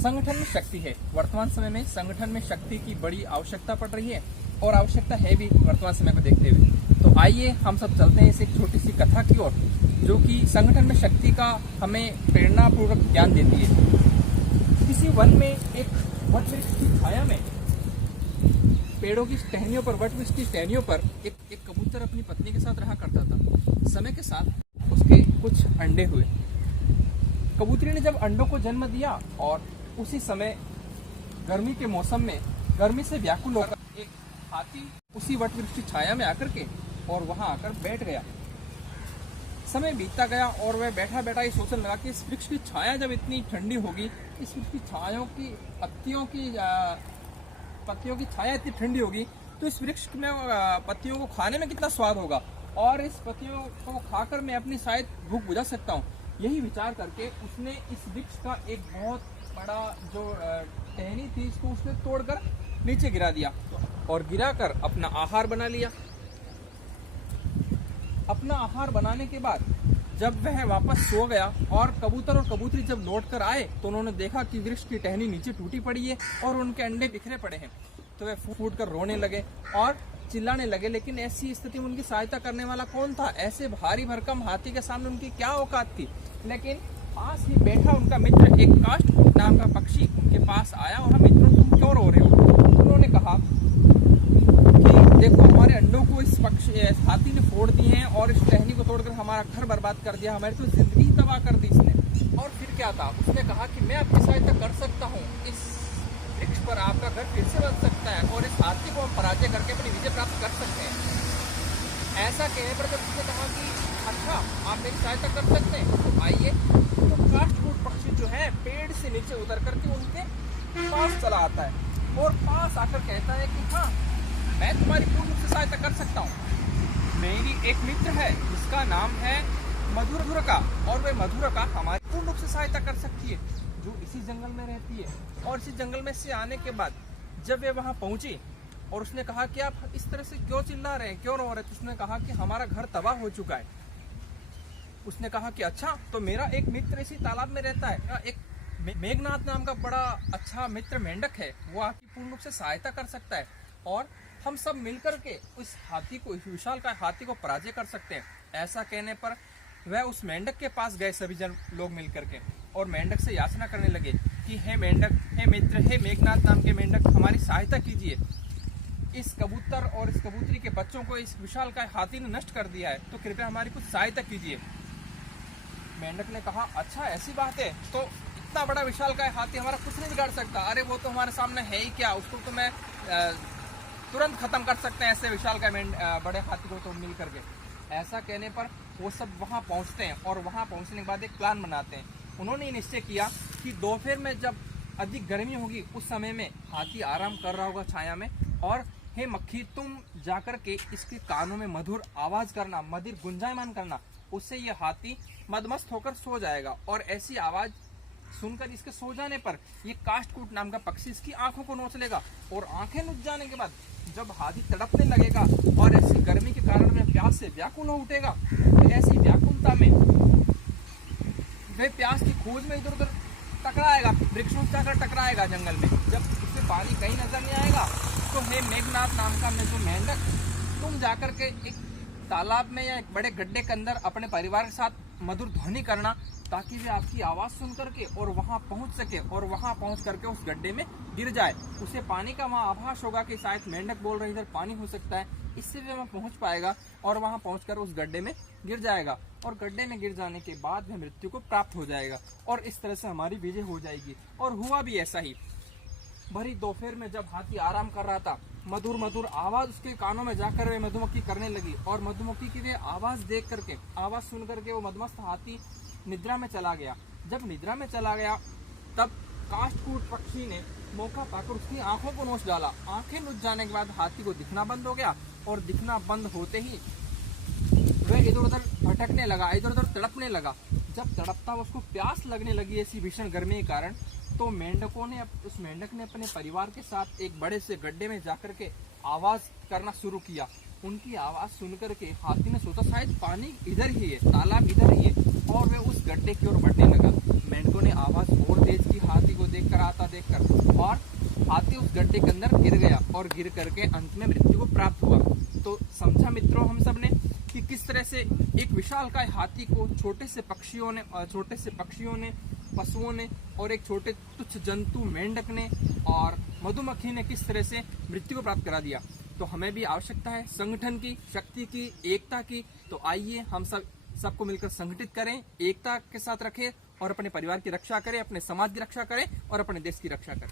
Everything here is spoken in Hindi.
संगठन में शक्ति है। वर्तमान समय में संगठन में शक्ति की बड़ी आवश्यकता पड़ रही है और आवश्यकता है भी वर्तमान समय को देखते हुए। तो आइए हम सब चलते हैं इस एक छोटी सी कथा की ओर, जो कि संगठन में शक्ति का हमें प्रेरणापूर्वक ज्ञान देती है। किसी वन में एक वट वृक्ष की छाया में, पेड़ों की टहनियों पर, वट वृक्ष की टहनियों पर एक कबूतर अपनी पत्नी के साथ रहा करता था। समय के साथ उसके कुछ अंडे हुए। कबूतरी ने जब अंडों को जन्म दिया और उसी समय गर्मी के मौसम में गर्मी से व्याकुल होकर एक हाथी उसी वट वृक्ष की छाया में आकर के और वहां आकर बैठ गया। समय बीतता गया और वह बैठा बैठा ये सोचने लगा कि इस वृक्ष की छाया जब इतनी ठंडी होगी, इस वृक्ष की छायाओं की पत्तियों की छाया इतनी ठंडी होगी, तो इस वृक्ष में पत्तियों को खाने में कितना स्वाद होगा और इस पत्तियों को खाकर मैं अपनी शायद भूख बुझा सकता हूँ। यही विचार करके उसने इस वृक्ष का एक बहुत बड़ा जो टहनी थी, इसको उसने तोड़कर नीचे गिरा दिया और गिराकर अपना आहार बना लिया। अपना आहार बनाने के बाद जब वह वापस सो गया और कबूतर और कबूतरी जब लौट कर आए तो उन्होंने देखा कि वृक्ष की टहनी नीचे टूटी पड़ी है और उनके अंडे बिखरे पड़े हैं। तो वे फूट कर रोने लगे और चिल्लाने लगे, लेकिन ऐसी स्थिति में उनकी सहायता करने वाला कौन था? ऐसे भारी भरकम हाथी के सामने उनकी क्या औकात थी? लेकिन पास ही बैठा उनका मित्र एक काष्ठकूट नाम का पक्षी उनके पास आया। वहाँ, मित्रों तुम क्यों रो रहे हो? उन्होंने कहा कि देखो, हमारे अंडों को इस हाथी ने फोड़ दिए हैं और इस टहनी को तोड़कर हमारा घर बर्बाद कर दिया, हमारी तो जिंदगी तबाह कर दी इसने। और फिर क्या था? उसने कहा कि मैं आपकी सहायता कर सकता हूँ, इस वृक्ष पर आपका घर फिर से बन सकता है और इस हाथी को हम पराजय करके अपनी विजय प्राप्त कर सकते हैं। ऐसा कहने पर जब उसने कहा कि अच्छा, आप मेरी सहायता कर सकते हैं तो आइए, तो काष्ठकूट पक्षी जो है पेड़ से नीचे उतर करके उनके पास चला आता है और पास आकर कहता है कि हाँ, मैं तुम्हारी पूर्ण रूप से सहायता कर सकता हूँ। मेरी एक मित्र है जिसका नाम है मधुरका और वह मधुरका हमारी पूर्ण रूप से सहायता कर सकती है, जो इसी जंगल में रहती है। और इसी जंगल में से आने के बाद जब वे वहां पहुंची और उसने कहा कि आप इस तरह से क्यों चिल्ला रहे हैं, क्यों रो रहे हैं, तो उसने कहा कि हमारा घर तबाह हो चुका है। उसने कहा कि अच्छा, तो मेरा एक मित्र इसी तालाब में रहता है, एक मेघनाथ नाम का बड़ा अच्छा मित्र मेंढक है, वो आपकी पूर्ण रूप से सहायता कर सकता है और हम सब मिलकर के उस हाथी को, इस विशालकाय हाथी को पराजय कर सकते हैं। ऐसा कहने पर वह उस मेंढक के पास गए, सभी जन लोग मिलकर के, और मेंढक से याचना करने लगे कि हे मेंढक, हे मित्र, हे मेघनाथ नाम के मेंढक, हमारी सहायता कीजिए। इस कबूतर और इस कबूतरी के बच्चों को इस विशालकाय हाथी ने नष्ट कर दिया है, तो कृपया हमारी कुछ सहायता कीजिए। मेंढक ने कहा, अच्छा ऐसी बात है, तो इतना बड़ा विशालकाय हाथी हमारा कुछ नहीं बिगाड़ सकता। अरे वो तो हमारे सामने है ही क्या, उसको तो मैं तुरंत खत्म कर सकते हैं, ऐसे विशालकाय बड़े हाथी को तो मिल करके। ऐसा कहने पर वो सब वहां पहुंचते हैं और वहां पहुंचने के बाद एक प्लान बनाते हैं। उन्होंने ये निश्चय किया कि दोपहर में जब अधिक गर्मी होगी उस समय में हाथी आराम कर रहा होगा छाया में, और हे मक्खी, तुम जाकर के इसके कानों में मधुर आवाज करना, मधुर गुंजायमान करना, उससे ये हाथी मदमस्त होकर सो जाएगा। और ऐसी आवाज सुनकर इसके सो जाने पर ये काष्ठकूट नाम का पक्षी इसकी आंखों को नोच लेगा और आंखें नुच जाने के बाद जब हाथी तड़पने लगेगा और ऐसी गर्मी के कारण में प्यास से व्याकुल हो उठेगा, तो ऐसी व्याकुलता में वह प्यास की खोज में इधर उधर टकराएगा, वृक्षों से जाकर टकराएगा जंगल में। जब उसे पानी कहीं नजर नहीं आएगा तो हे मेघनाथ नाम का जो मेंढक, तुम जाकर के एक तालाब में या एक बड़े गड्ढे के अंदर अपने परिवार के साथ मधुर ध्वनि करना, ताकि वे आपकी आवाज सुन करके और वहां पहुंच सके और वहां पहुंच करके उस गड्ढे में गिर जाए। उसे पानी का वहां आभास होगा कि शायद मेंढक बोल रहे इधर पानी हो सकता है, इससे भी वहां पहुंच पाएगा और वहां पहुंचकर उस गड्ढे में गिर जाएगा और गड्ढे में गिर जाने के बाद वह मृत्यु को प्राप्त हो जाएगा और इस तरह से हमारी विजय हो जाएगी। और हुआ भी ऐसा ही। भरी दोपहर में जब हाथी आराम कर रहा था, मधुर मधुर आवाज उसके कानों में जाकर वे मधुमक्खी करने लगी और मधुमक्खी की वे आवाज देख करके, आवाज सुन करके वो मदमस्त हाथी निद्रा में चला गया। जब निद्रा में चला गया तब काष्ठकूट पक्षी ने मौका पाकर उसकी आंखों को नोच डाला। आंखें नोच जाने के बाद हाथी को दिखना बंद हो गया और दिखना बंद होते ही वह इधर उधर भटकने लगा, इधर उधर तड़पने लगा। जब तड़पता उसको प्यास लगने लगी ऐसी भीषण गर्मी के कारण, तो उस मेंढक ने अपने परिवार के साथ एक बड़े से गड्ढे में जाकर के आवाज करना शुरू किया। उनकी आवाज सुनकर के हाथी ने सोचा शायद पानी इधर ही है, तालाब इधर ही है, और वह उस गड्ढे की ओर बढ़ने लगा। मेंढकों ने आवाज और तेज की, हाथी को देखकर आता देखकर, और हाथी उस गड्ढे के अंदर गिर गया और गिर करके अंत में मृत्यु को प्राप्त हुआ। तो समझा मित्रों हम सब ने कि किस तरह से एक विशालकाय हाथी को छोटे से पक्षियों ने, पशुओं ने और एक छोटे तुच्छ जंतु मेंढक ने और मधुमक्खी ने किस तरह से मृत्यु को प्राप्त करा दिया। तो हमें भी आवश्यकता है संगठन की, शक्ति की, एकता की। तो आइए हम सबको मिलकर संगठित करें, एकता के साथ रखें और अपने परिवार की रक्षा करें, अपने समाज की रक्षा करें और अपने देश की रक्षा करें।